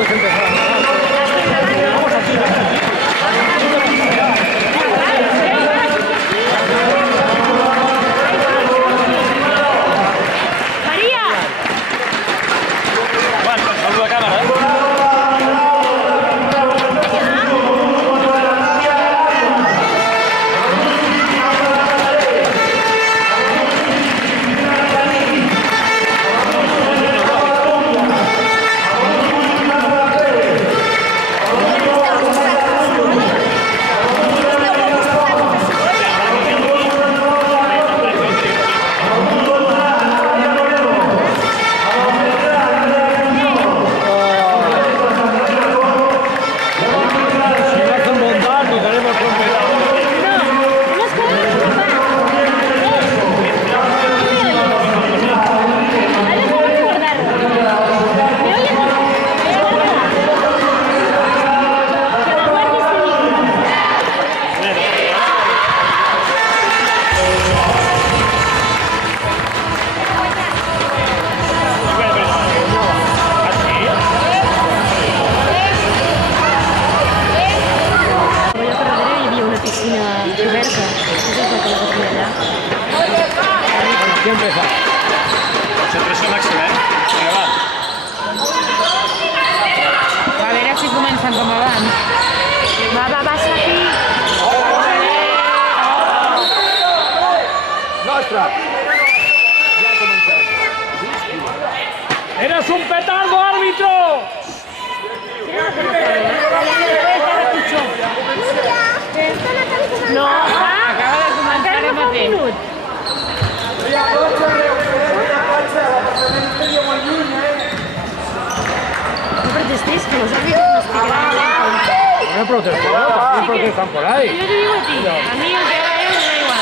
puedes empezar. Vamos aquí, María. Bueno, saluda a cámara, ¿Quién empieza? Concentració màxima, Vinga, va. A veure si comencen com abans. Va, Safi. ¡Nostra! Ya comenzamos. ¡Eres un petardo, árbitro! No, acaba de començar ara mateix. No protestéis, que los árbitros nos explicarán. No protestan por ahí. Yo te digo a ti, a mí el que haga ellos me da igual.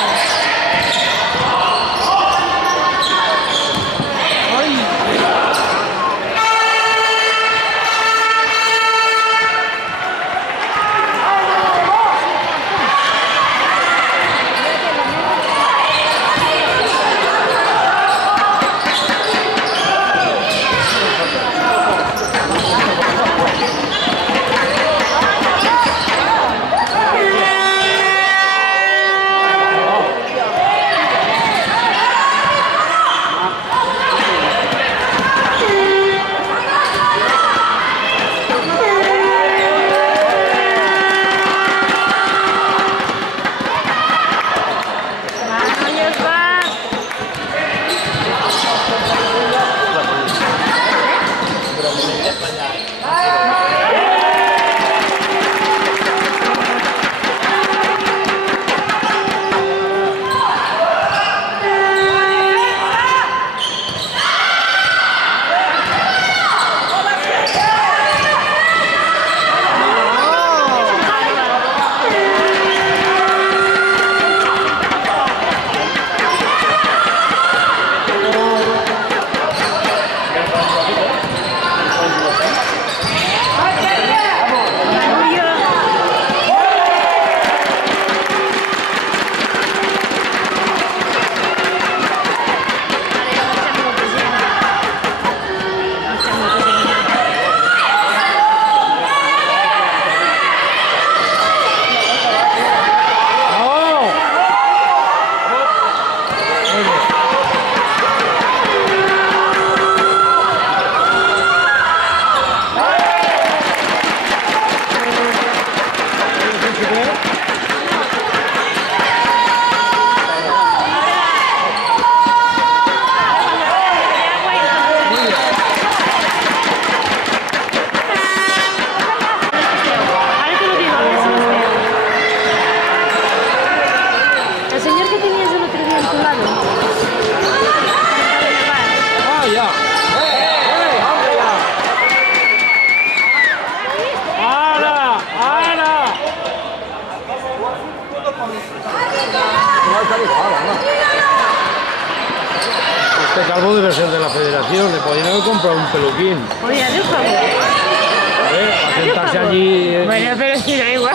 Este calvo debe ser de la federación, le podrían haber comprado un peluquín. Oye, hazme un favor. A ver, a sentarse allí. Bueno, pero si da igual.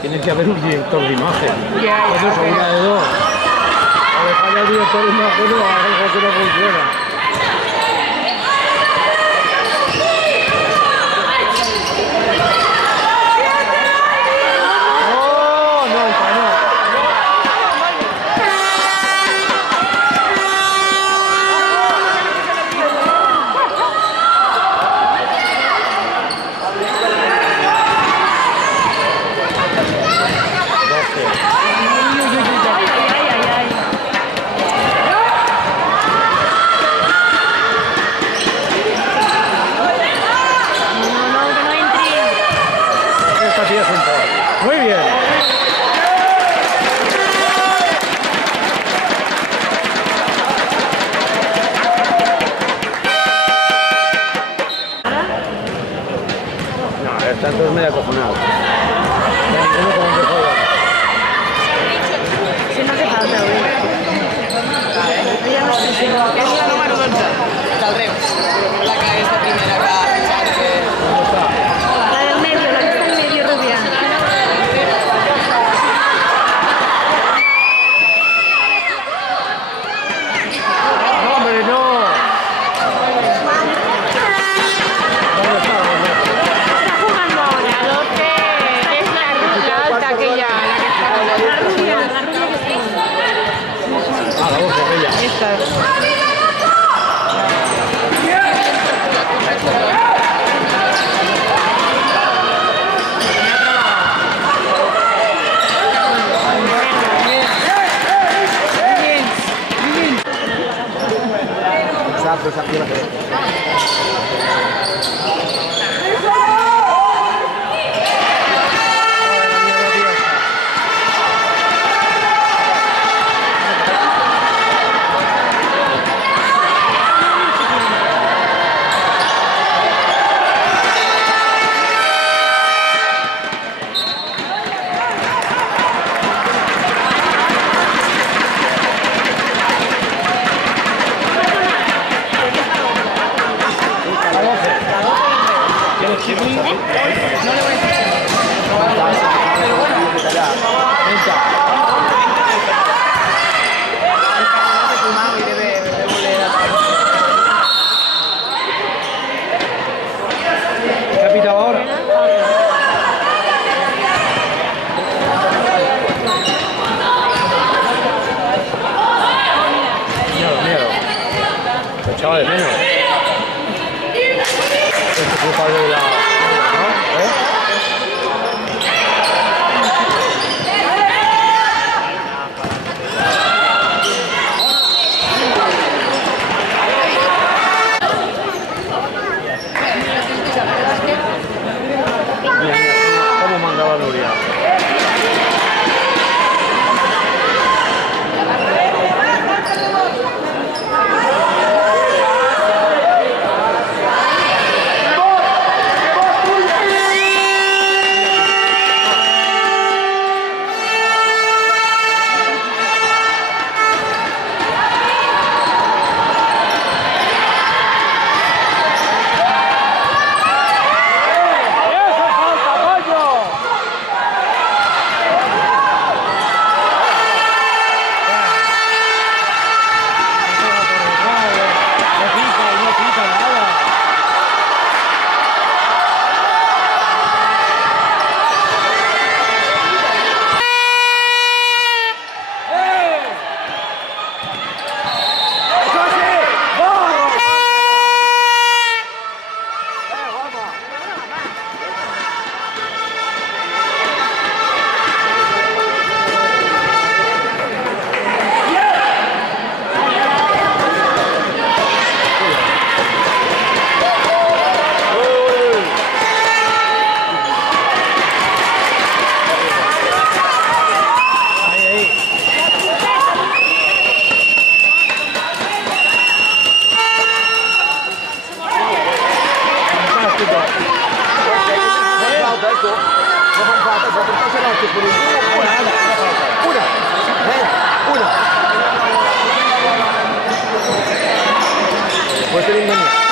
Tiene que haber un director de imagen. Ya, Eso es una de dos. O le falla el director de imagen o algo que no funciona. Muy bien. No, están todos medio acojonados. No, ninguno como que juega. Si no hace falta, güey. Ya no sé si És la número 12, del Reus. La que és la primera que ha fitxat. ¿Dónde está? la del medio, la que está en medio rubia. No, hombre, no. ¿Dónde está? Está jugando ahora, 12 es la alta aquella, la que está. La rubia que está. Ah, la voz de ella. Esta. Exacto, esa pieza que... ¿Qué ha pitado ahora? Miedo. Lo echaba de menos. Este culpable de la... ¿no? ¿Eh? Mira, cómo mandaba Nuria. Puede ser bienvenida.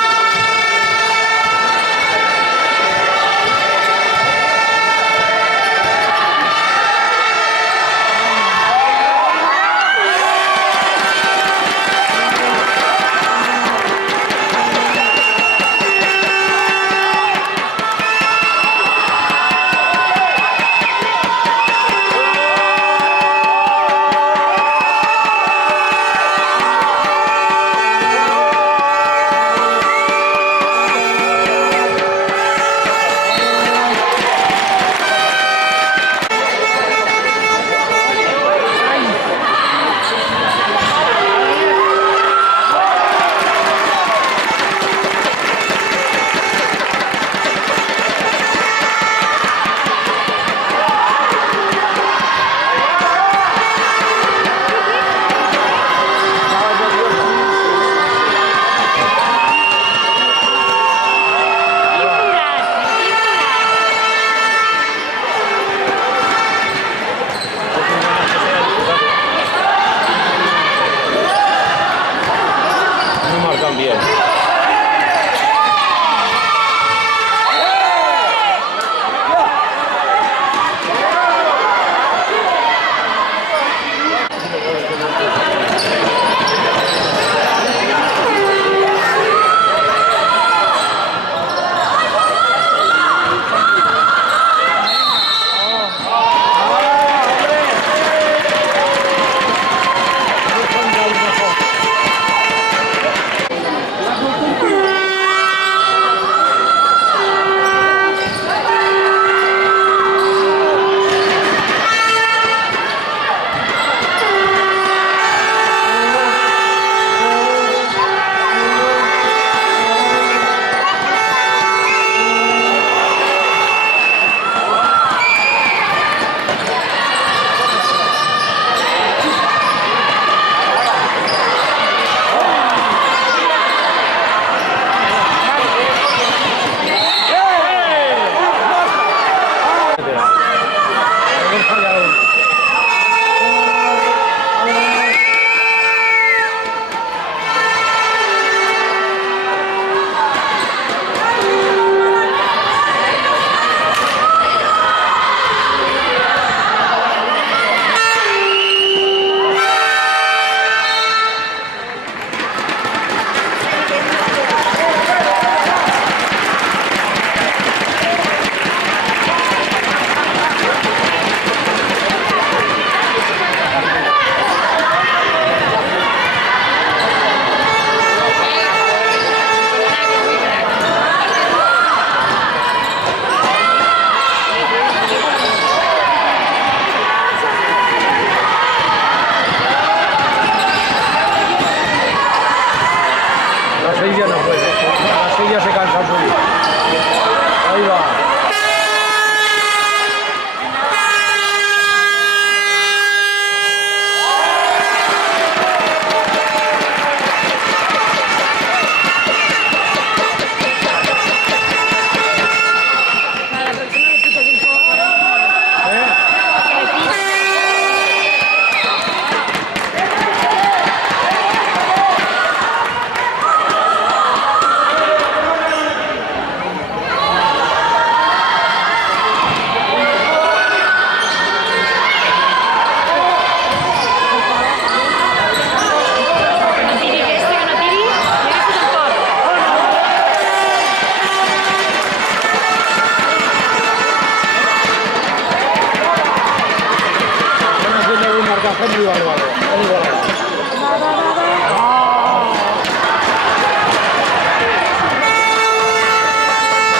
está muy bárbaro. Muy igualado.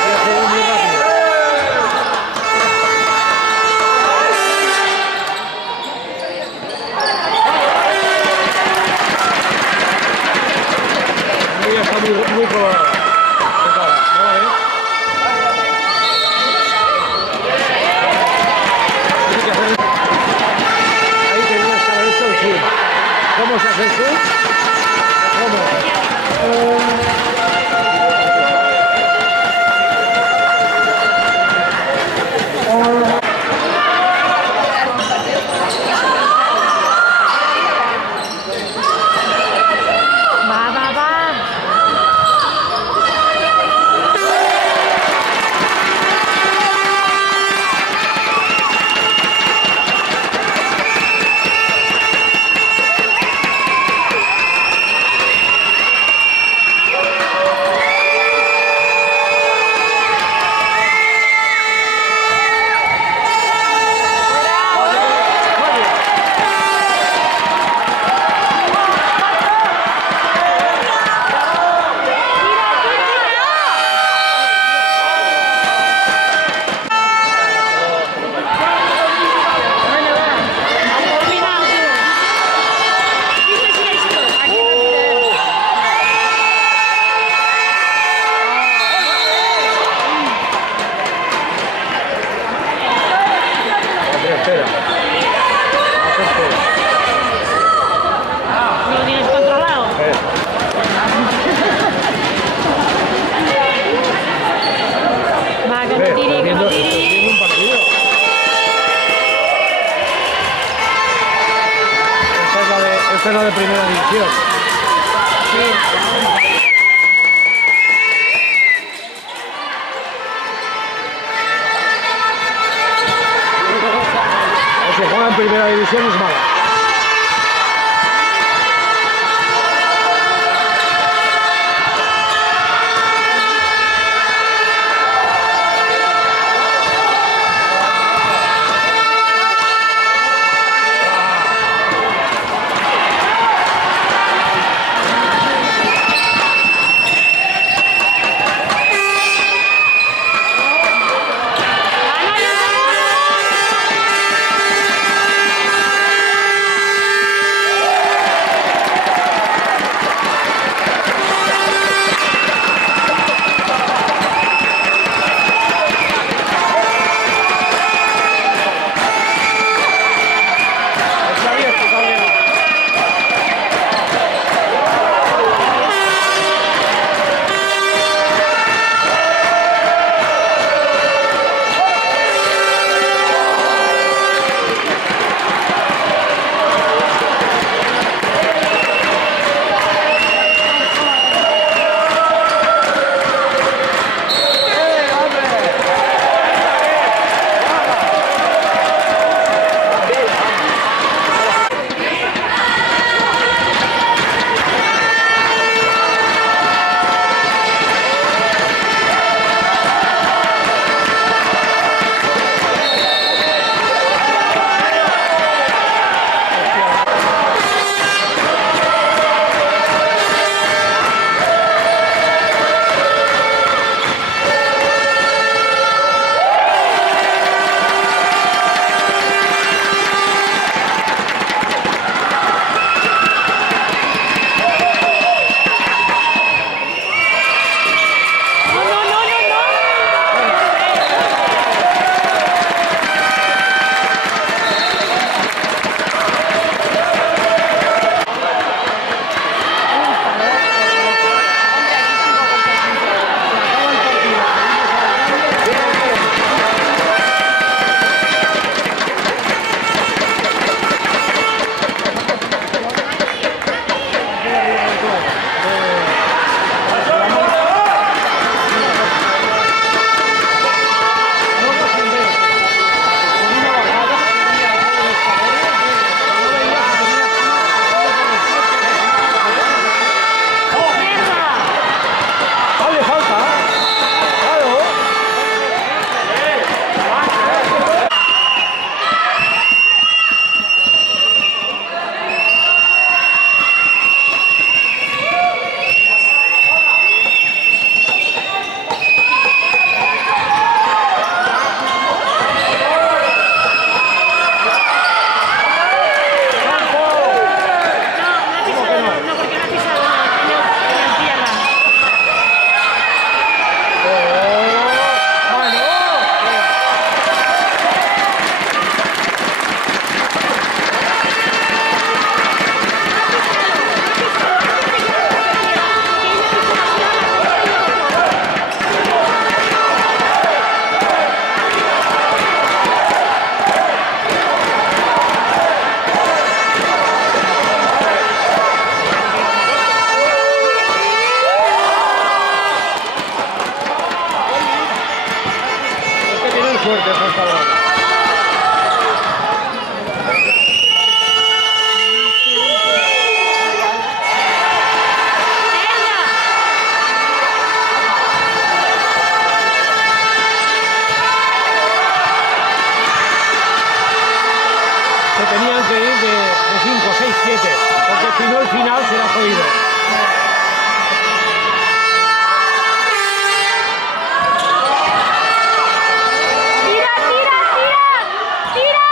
Había jugado muy rápido. Ella está muy colorada. ¿No la ves? Tiene que hacer... Ahí tenías que haber hecho el zoom. ¿Cómo se hace el zoom? ¿Cómo? Va, va, va. Bueno, va. Has terminado tú. Sigue, sigue, sigue. Aquí no te... Espera. ¿Lo tienes controlado? Va, que no tire, que no tire. Tiene un partido. Esta es la de primera división. El que juega en primera división es mala. adelante, por favor. Se tenían que ir de 5, 6, 7, porque si no el final será jodido. ¡Tira, tira, tira! ¡Tira!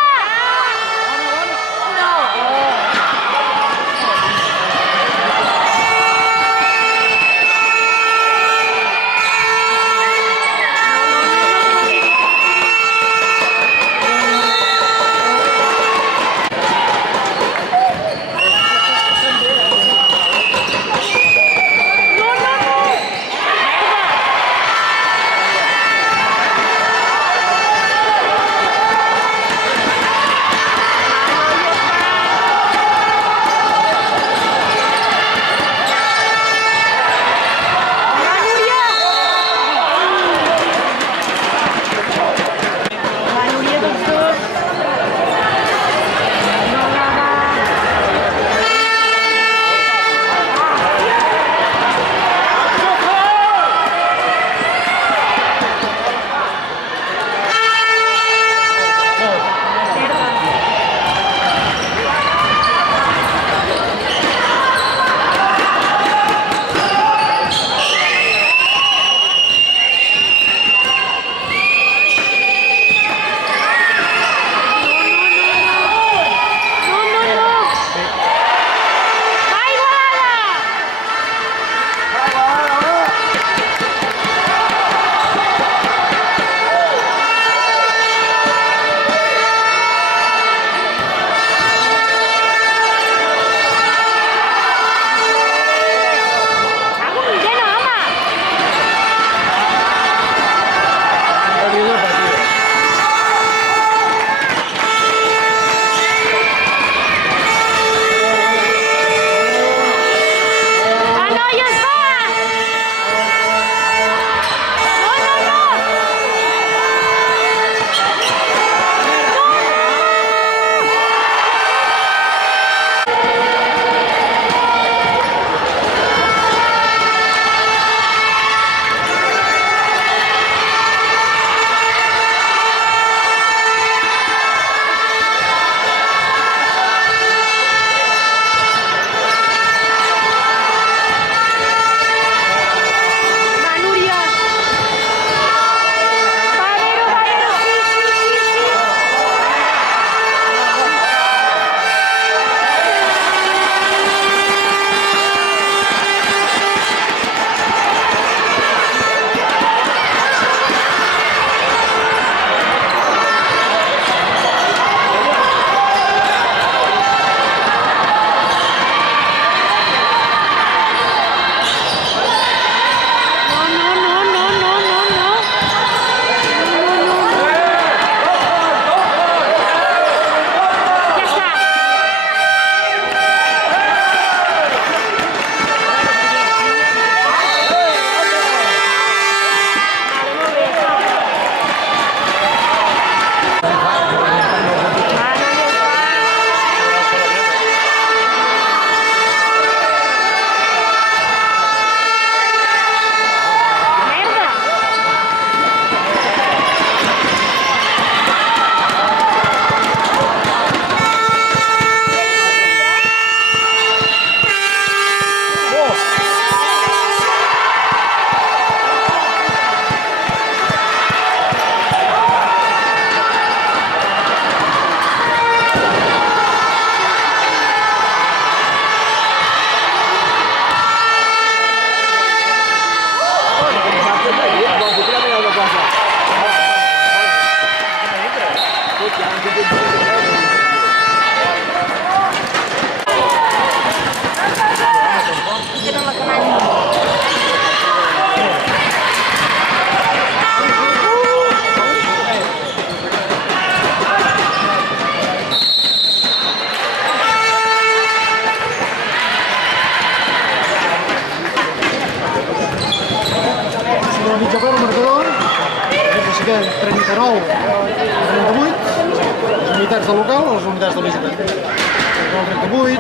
les unitats de local o les unitats de visitant? 38,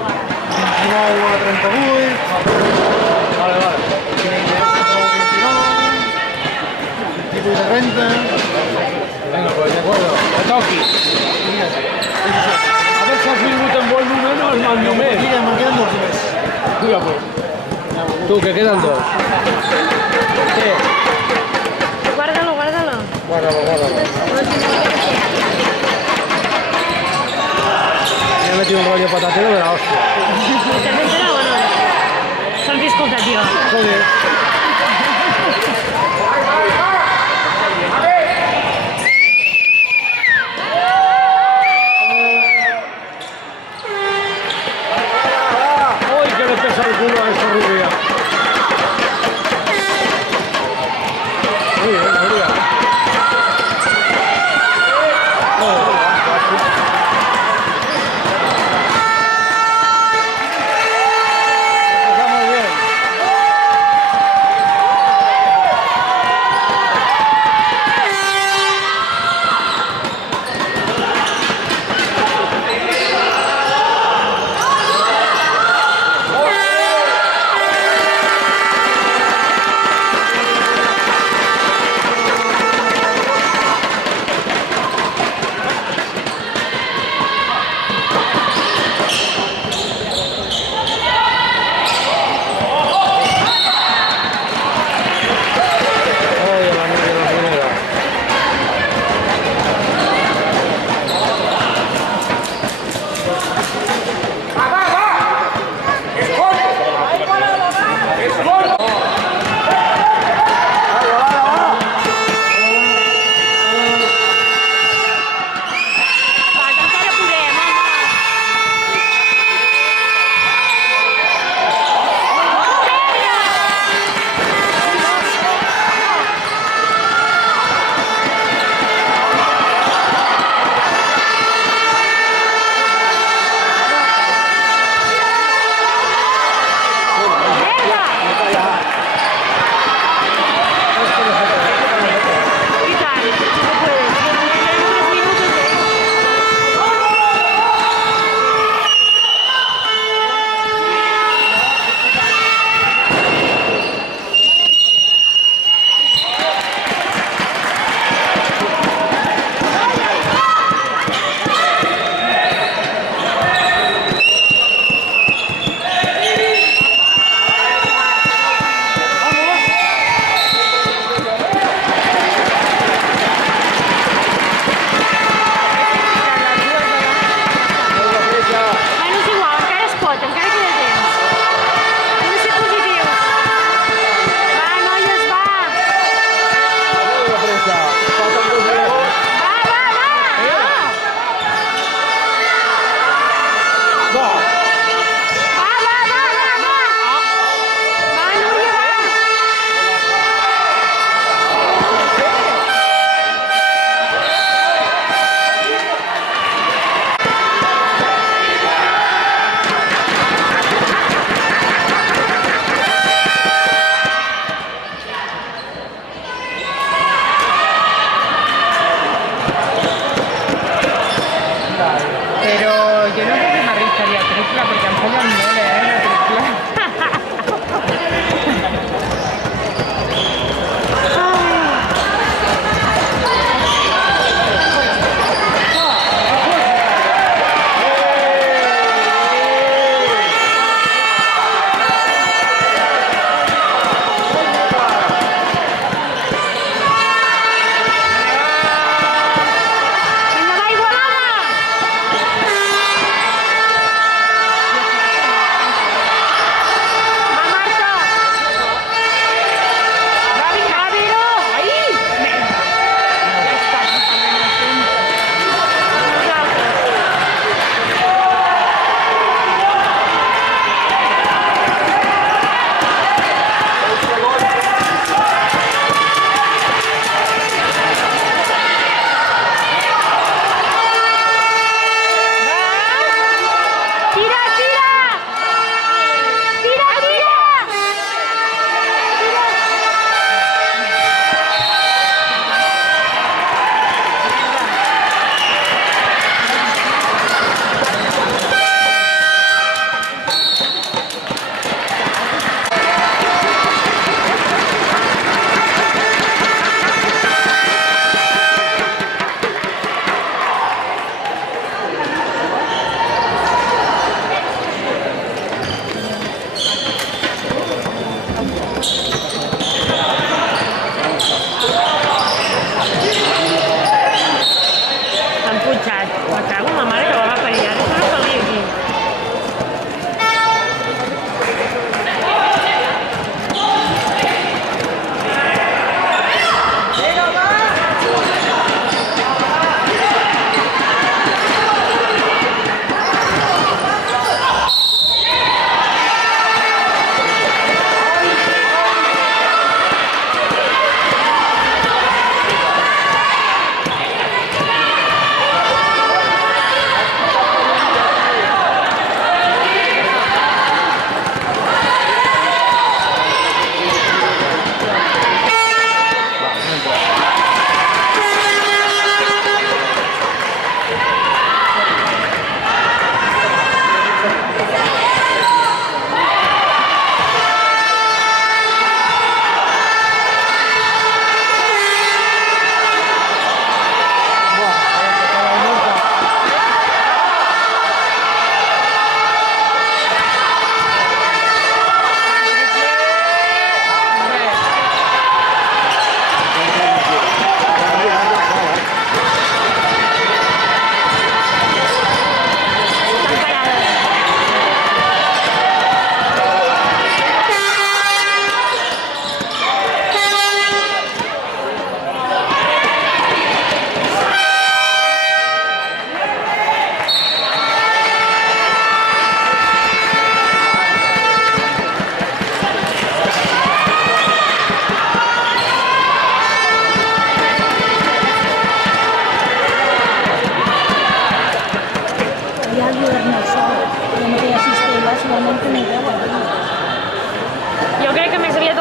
29 a 38, vale, 28 a 30, Venga, pues de acuerdo. Que toqui. A ver si has vingut en bon moment o el mal moment. Mira, me'n queden dos només. Mira, pues. Tu, que quedan dos. ¿Qué? Guárdalo, guárdalo. Guárdalo. Me he metido un rollo patatero de la hostia. ¿Te has enterado o no? Son disculpas, tío. Joder. ¡Uy, que le pesa el culo a esa rubia! Muy bien, rubia. Empezamos bien.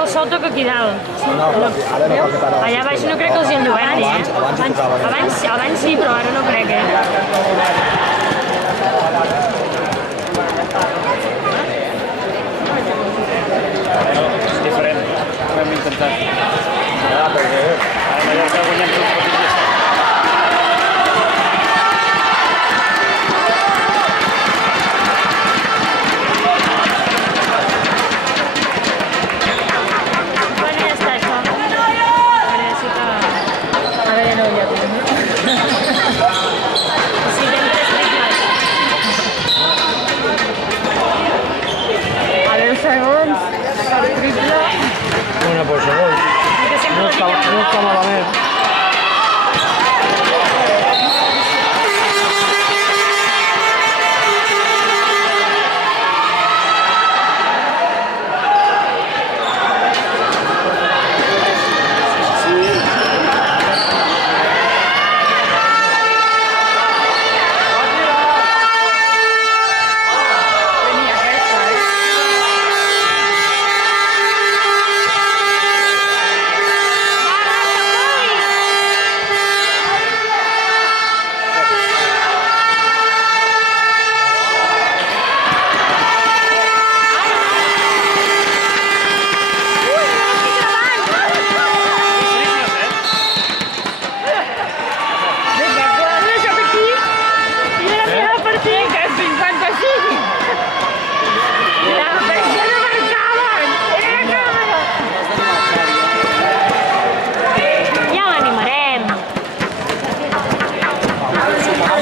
dalt sota que aquí dalt. No, però ara no toca tant. Allà baix no crec que els hi enlluerni, eh? Abans hi tocaven. Abans sí, però ara no crec, eh? És diferent. Ho hem intentat. Ah, perquè... A Mallorca guanyem tots els partits. Bueno, ja està, això. Ara sí que... Ara ja no hi ha temps. Sí, tenim 3 triples. A 10 segons, per triple. Bueno, pues segons. I que sempre No la està, tinguem no està malament. Tenia aquesta, Vinga, quan l'he deixat aquí, i la meva partida és 55. La persona marcaven! Era càmera! Ja l'animarem.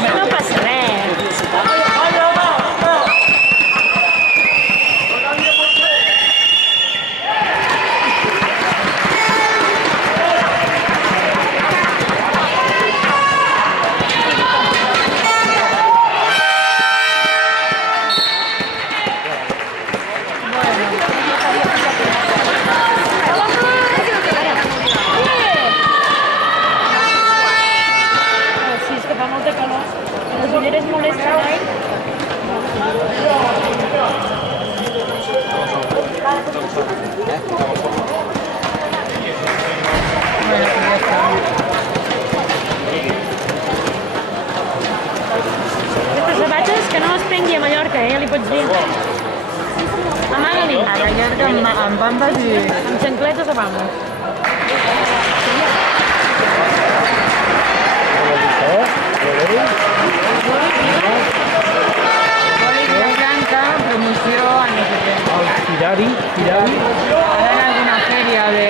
No passa res. Sí, és que fa molta calor. Les ulleres molesten, oi? Aquestes sabates que no les prengui a Mallorca, ja li pots dir. Amaga-li. a Mallorca amb bambes i... Amb xancletes a bambes. Bolívia blanca, promoció a no sé què. El tirari. Ara en alguna fèria de...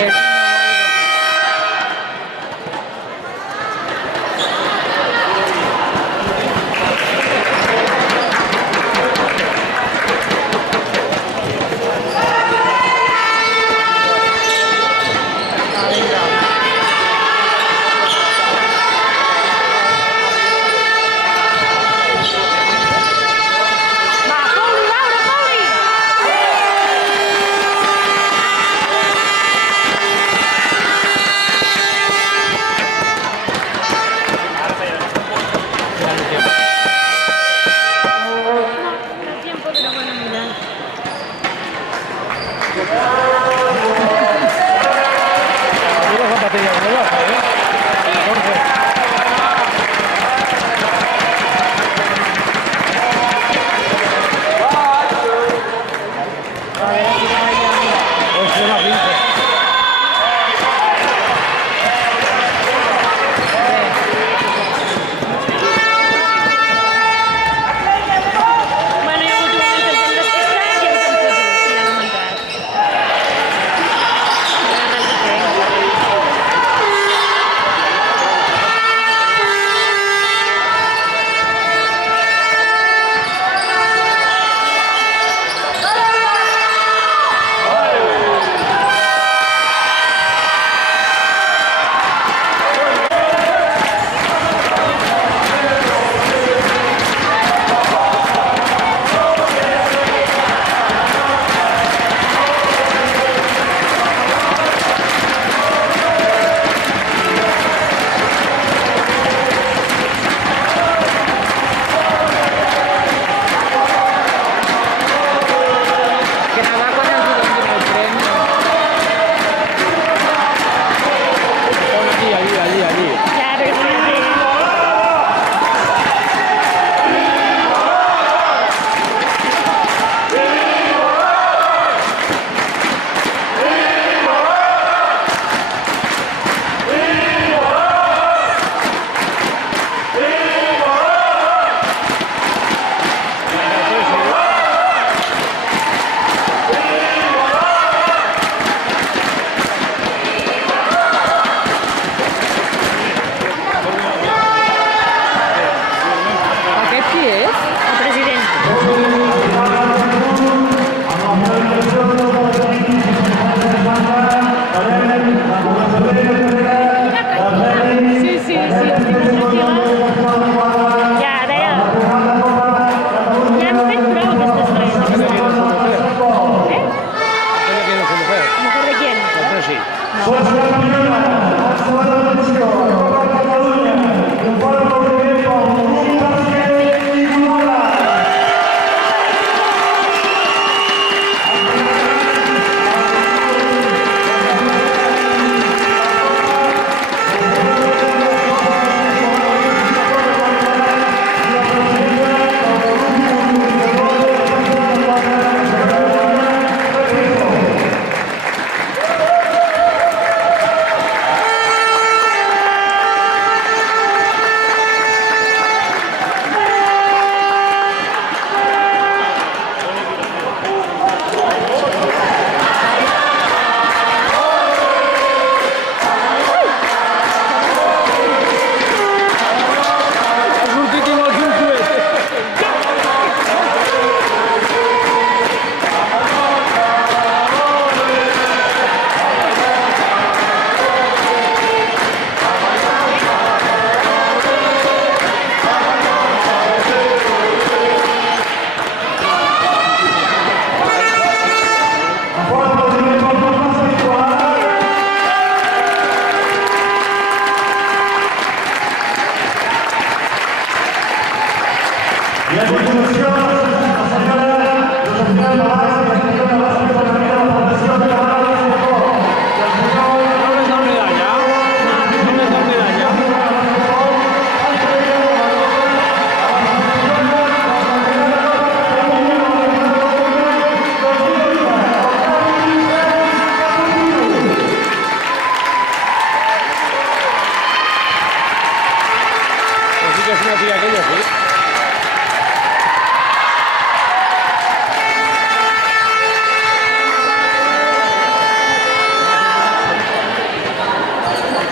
Va, Pauli, Laura, Pauli!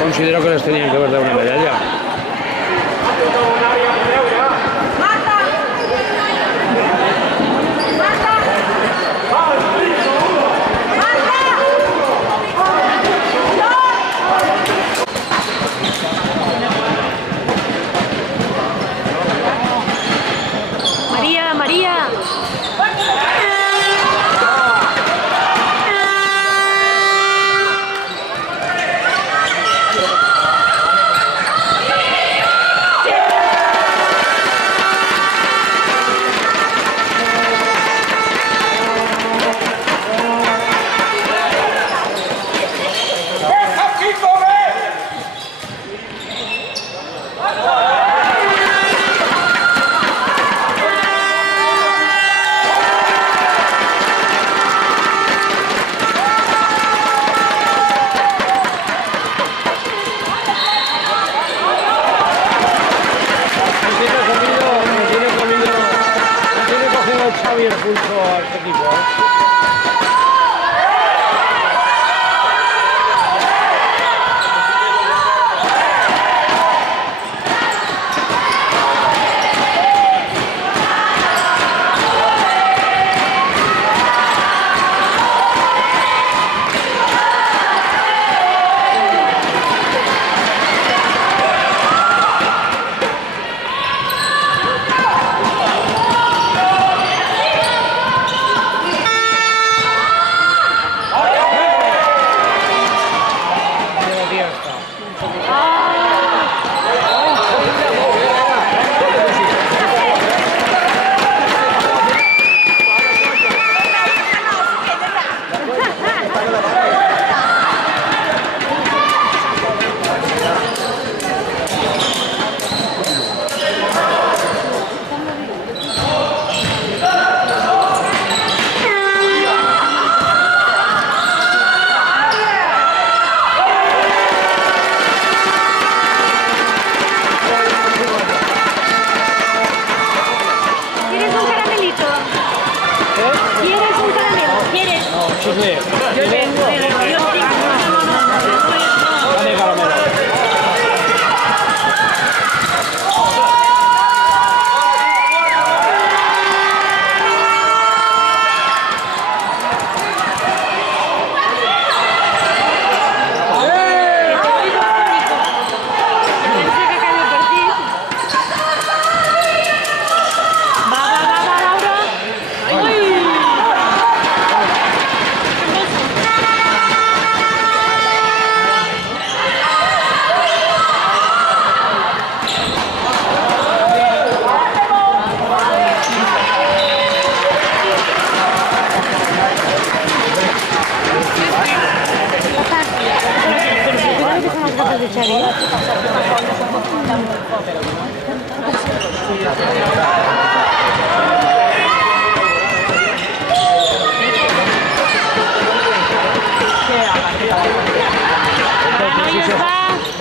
Considero que les tenían que haber dado una medalla. María, María. Xavi el pulso a este equipo.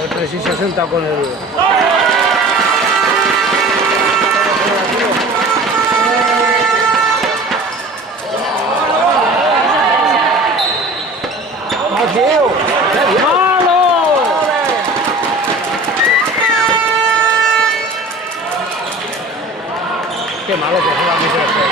El preciso se ha sentado con el... Qué malo que juega mi selección.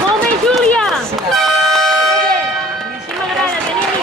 Come Giulia! Sì, m'agrada tenir.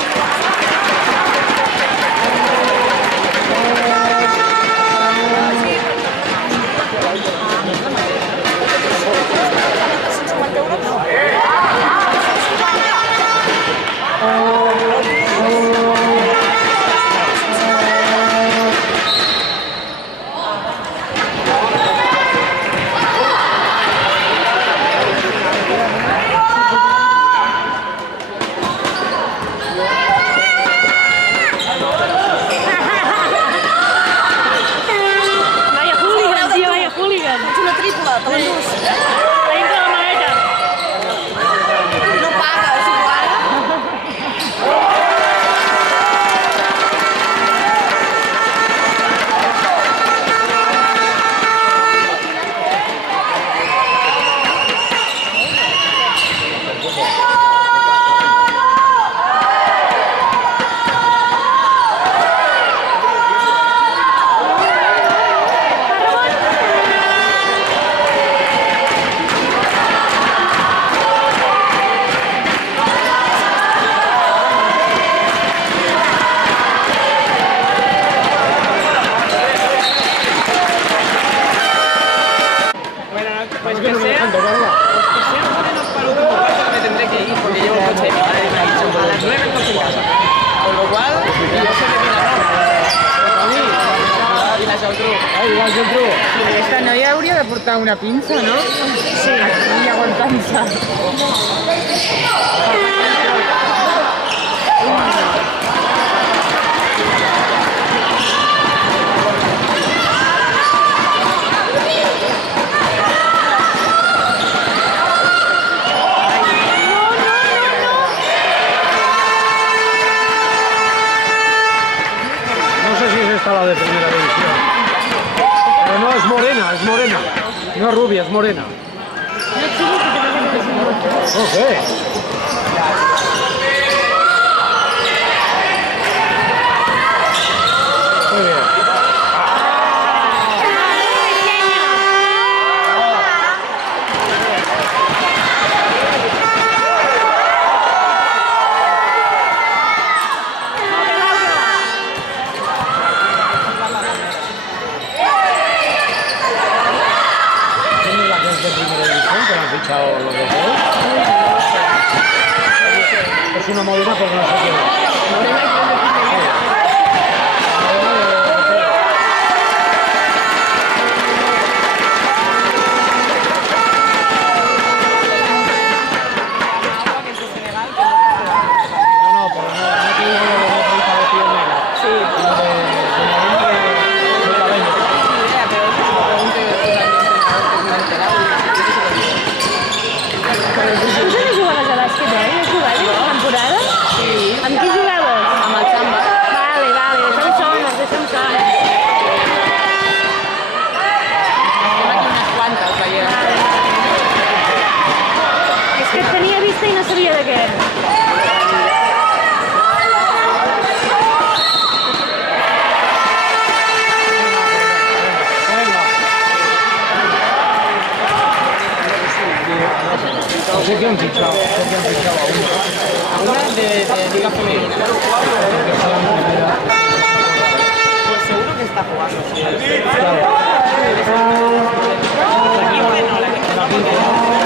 igual que el truco. Esta noia hauria de portar una pinça, no? Sí. I aguantant-se. No sé si es esta la de primera división. Pero no, es morena, es morena. No es rubia, es morena. No sé. Muy bien. ¿Quién es la que es de primera división que me han fichado los dos? Es una morena, pero no sé quién es. No, pero no te digo lo de Rita de piel negra. Sí. Sino de morena de cabello. Tu no jugaves a bàsquet, eh? No jugaves a temporada? Sí. Amb qui jugaves? Amb el Samba. Vale, això em sona, això em sona. Tenim aquí unes quantes, veient. És que et tenia vista i no sabia de què era. No sé qué han fichado, a uno. Una de Liga Femenina. Pues seguro que está jugando, sí. La 15 no, la 15 no.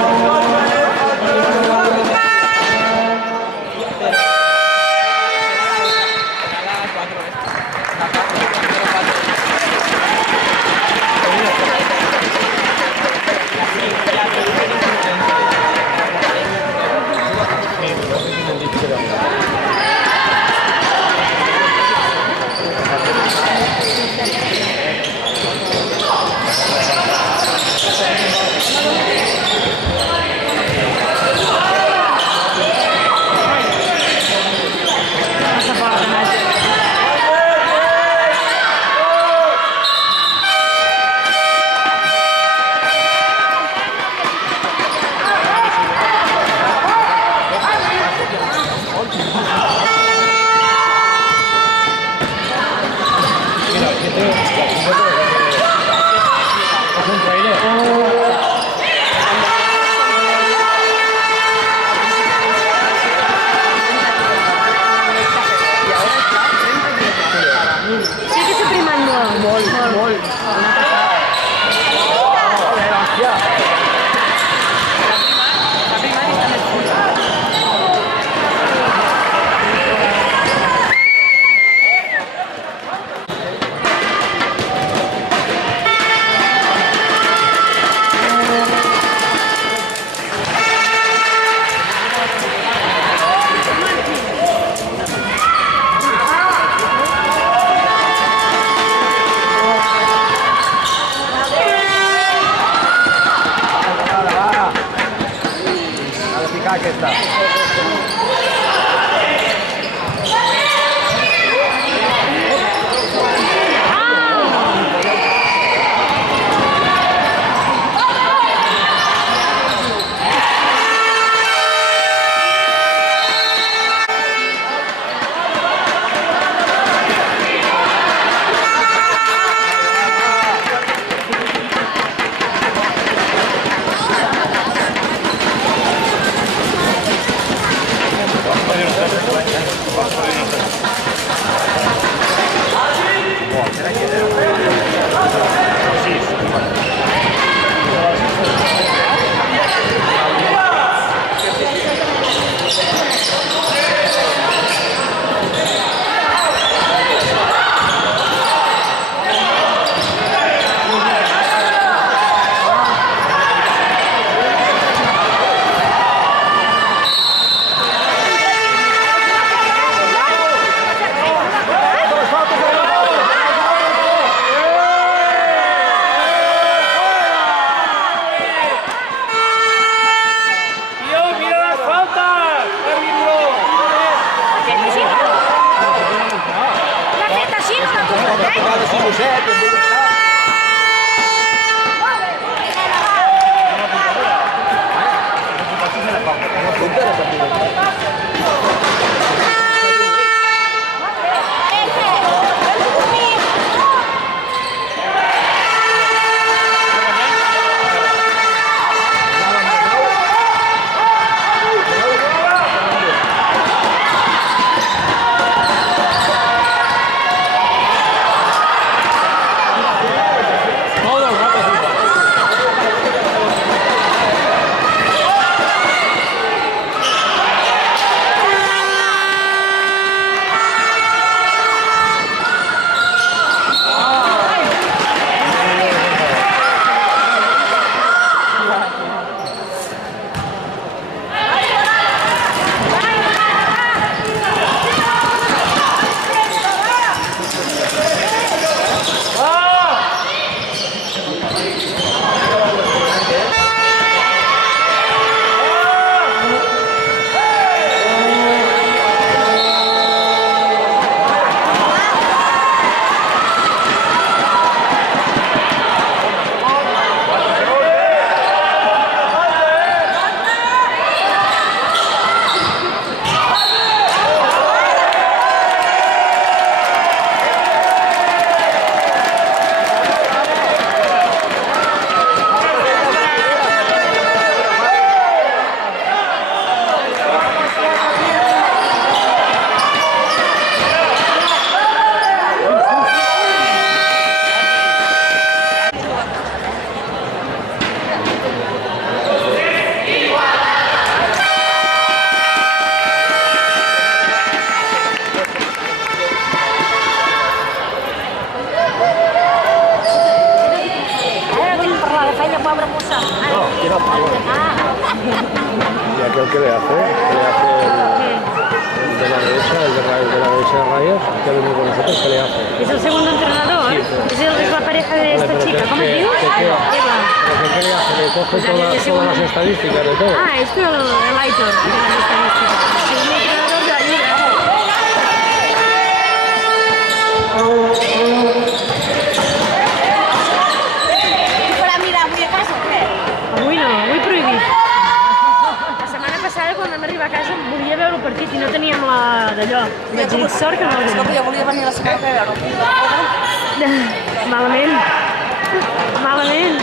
practicado si Moset, ¿Qué le hace? ¿Qué le hace el de la derecha, el de la derecha de Rayos? Que ha venido con nosotros, ¿qué le hace? Es el segundo entrenador, es la pareja de esta chica. ¿Cómo te digo? Eva. ¿Qué le hace? Le coge todas las estadísticas de todo. Ah, esto es el Aitor, de las estadísticas. Segundo entrenador de ayuda. Però mira, avui a casa què? Avui no, avui prohibit. La setmana passada, quan vam arribar a casa, volia veure el partit i no teníem d'allò. Vaig dir, sort que no el tenim. Jo volia venir la setmana que veure. Malament. Malament.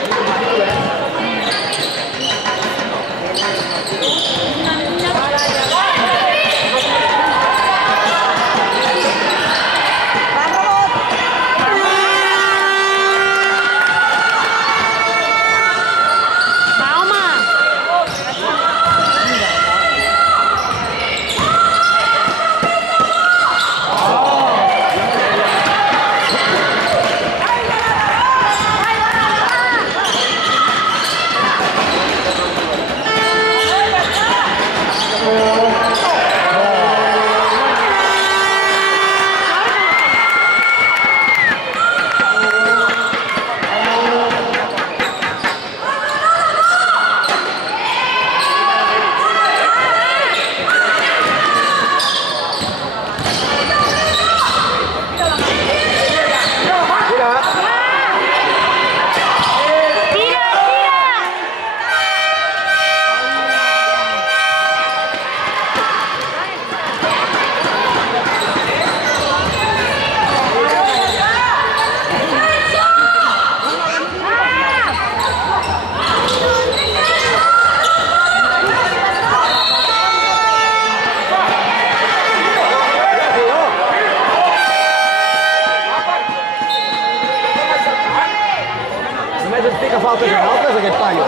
Faltes en altres, aquest paio.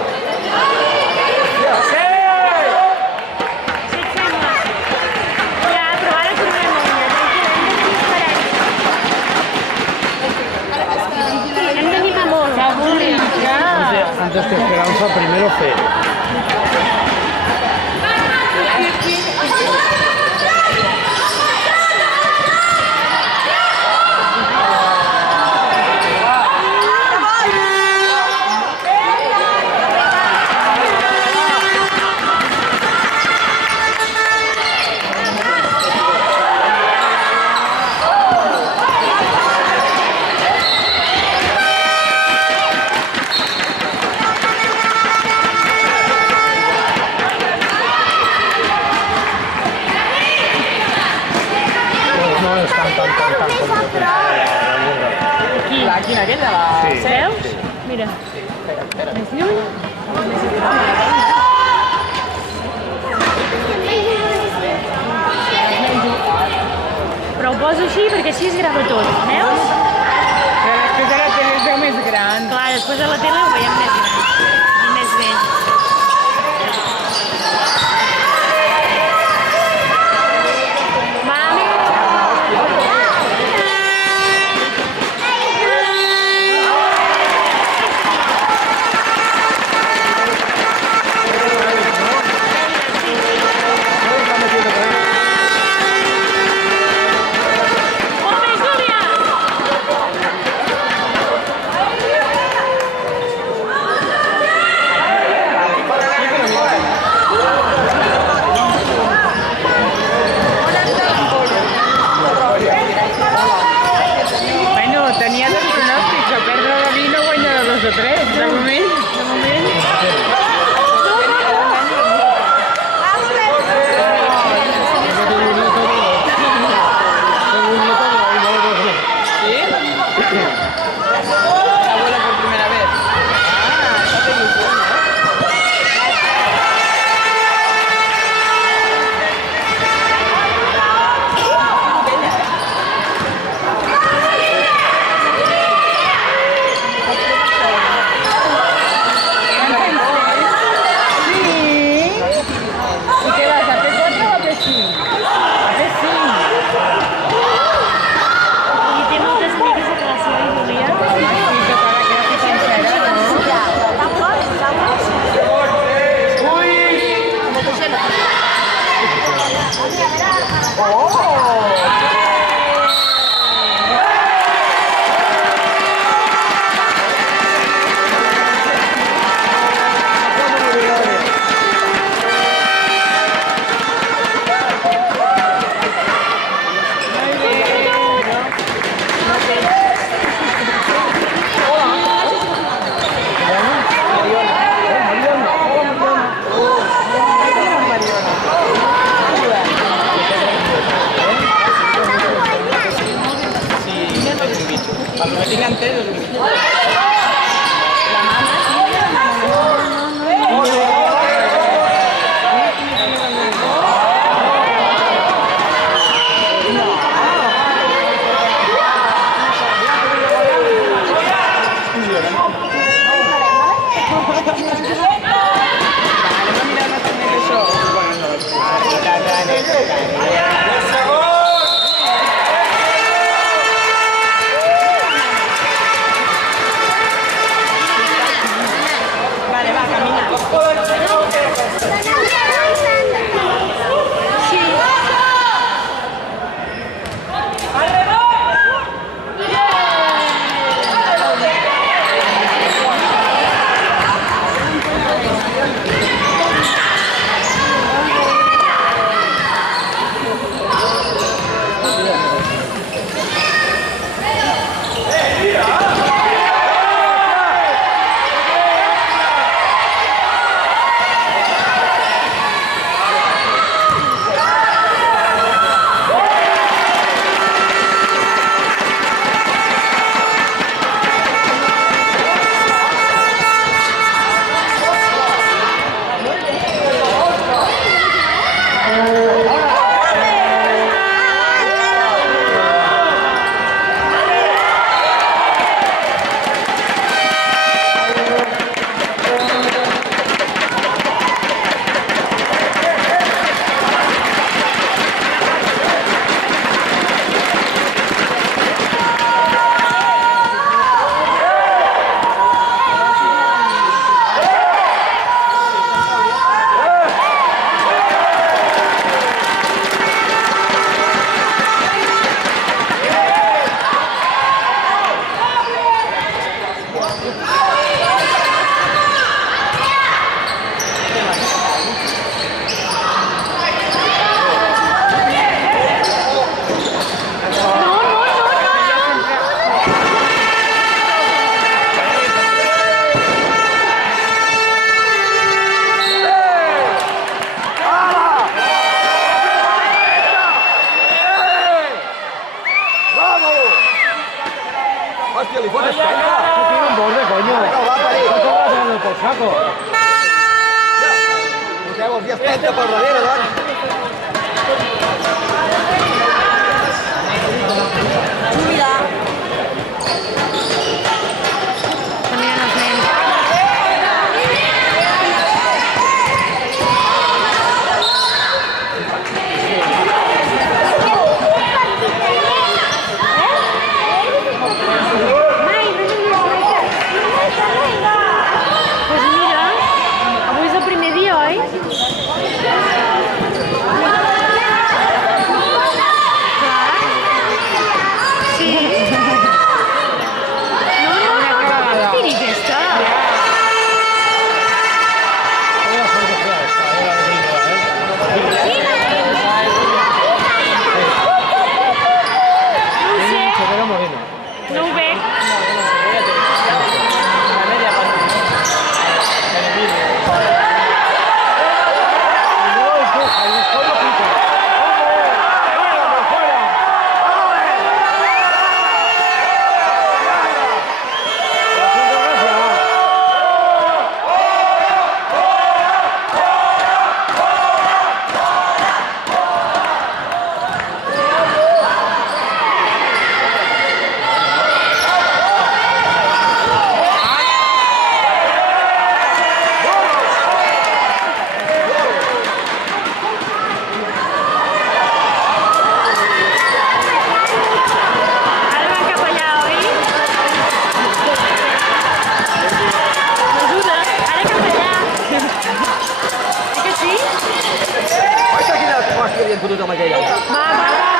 Ja, però ara tornem a hem d'animar molt. Antes que Esperanza, primero fe. no és tan complex. La quina aquella, la... Sí. Veus? Mira. Més lluny. Però ho poso així perquè així es grava tot, veus? Però després a la tele es veu més gran. Clar, després a la tele ho veiem més gran. I més bé. Mami! ¡Hombre, Julia! Bueno, tenia dos pronòstics, a perdre la vida o guanyar de 2 o 3, de moment. De moment. La abuela por primera vez. Ah, eso te ilusión, ¿Y qué vas a hacer 4 o a hacer 5? A hacer 5. I té moltes amigues de classe, oi, Júlia? Sí, tocarà que hace sincera, ¿no? No tinc entès. Tiene un borde, coño. Está dando por saco. Pues mira, avui és el primer dia, oi? Sí. No, tiri aquesta. No ho veig. Ara van cap allà, oi? M'ajuda? Ara cap allà. Eh que sí? Va, va, va.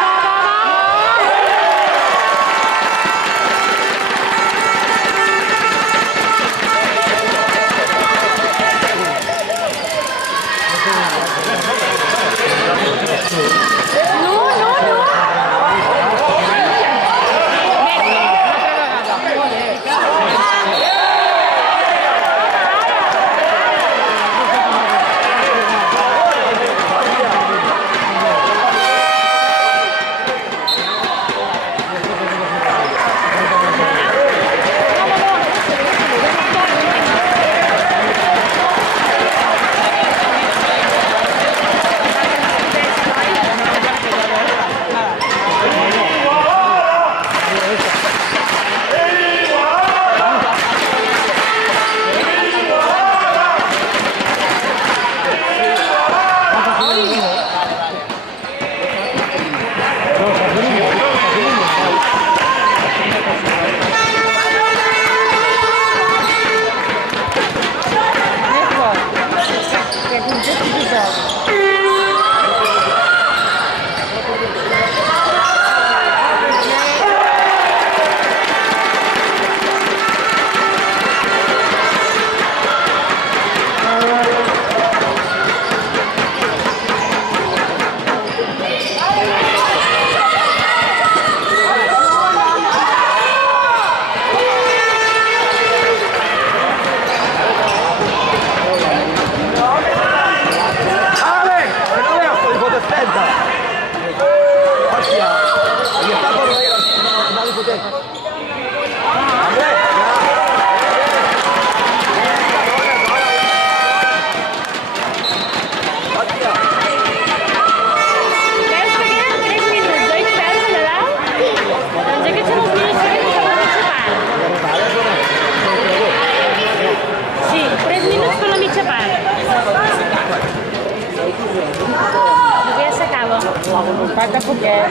Falta poquet.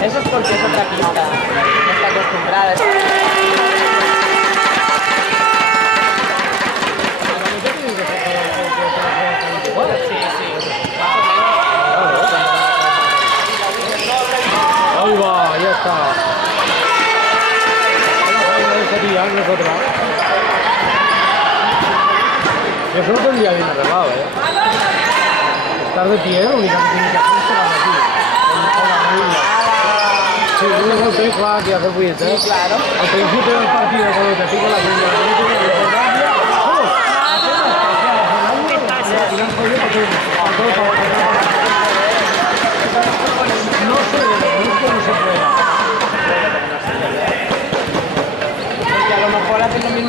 Eso es porque es otra pista. No está acostumbrada. Ahí va, ya está. Nosotros. Eso no tendría bien arreglado, ¿eh? Estar de pie, lo único que tiene que hacer es quedar aquí. Sí, un golpe, claro, que hace buitre, ¿eh? Sí, claro. Al principio del partido, cuando te pico la primera,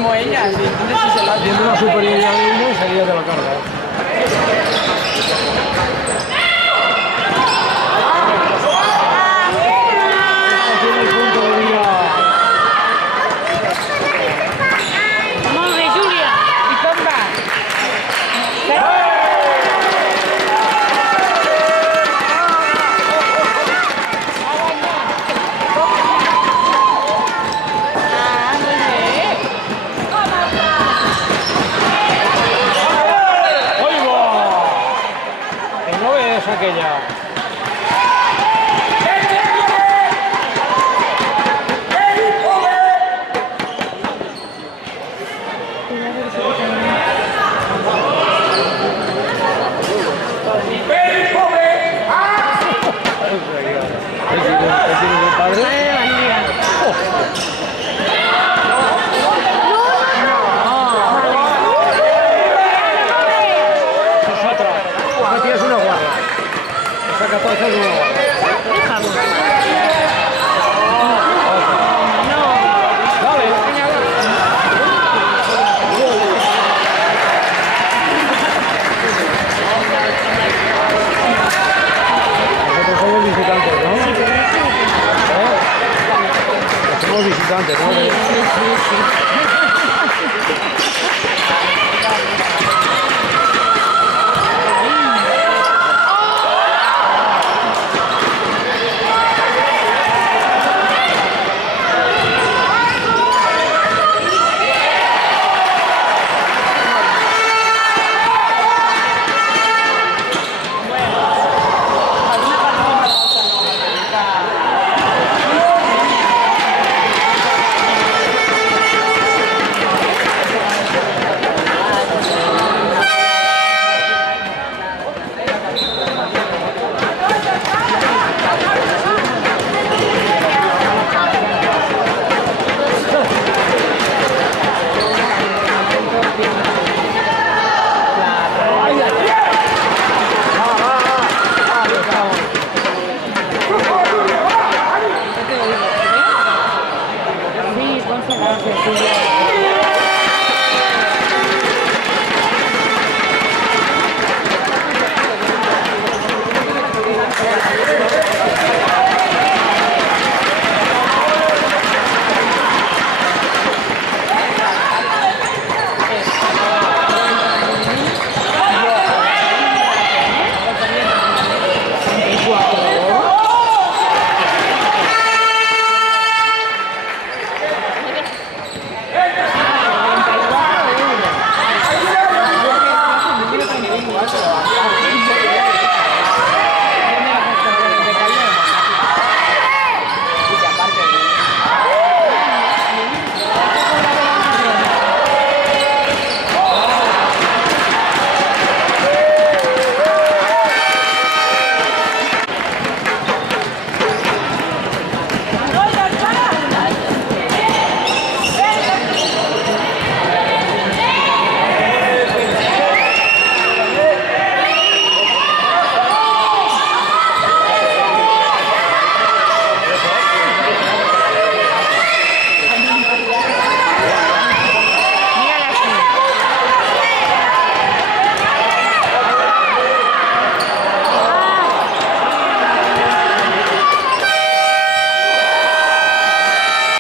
como ella, sí. Entonces sí se lo hace. Viendo la superioridad de uno, salía de la carga. Tiene el punto de vía. Molt bé, Júlia. I com va? Ah, molt bé. ¡Ahí va! Que no es aquella. ¿Ahí tiene el padre? Madre de Maria. Es otra. Esa tía es una guarra. Esa 14 es una guarra. Déjalo. No. Dale. Nosotros somos visitantes, ¿no? ¿Eh? Somos visitantes, ¿no? Sí, sí, sí.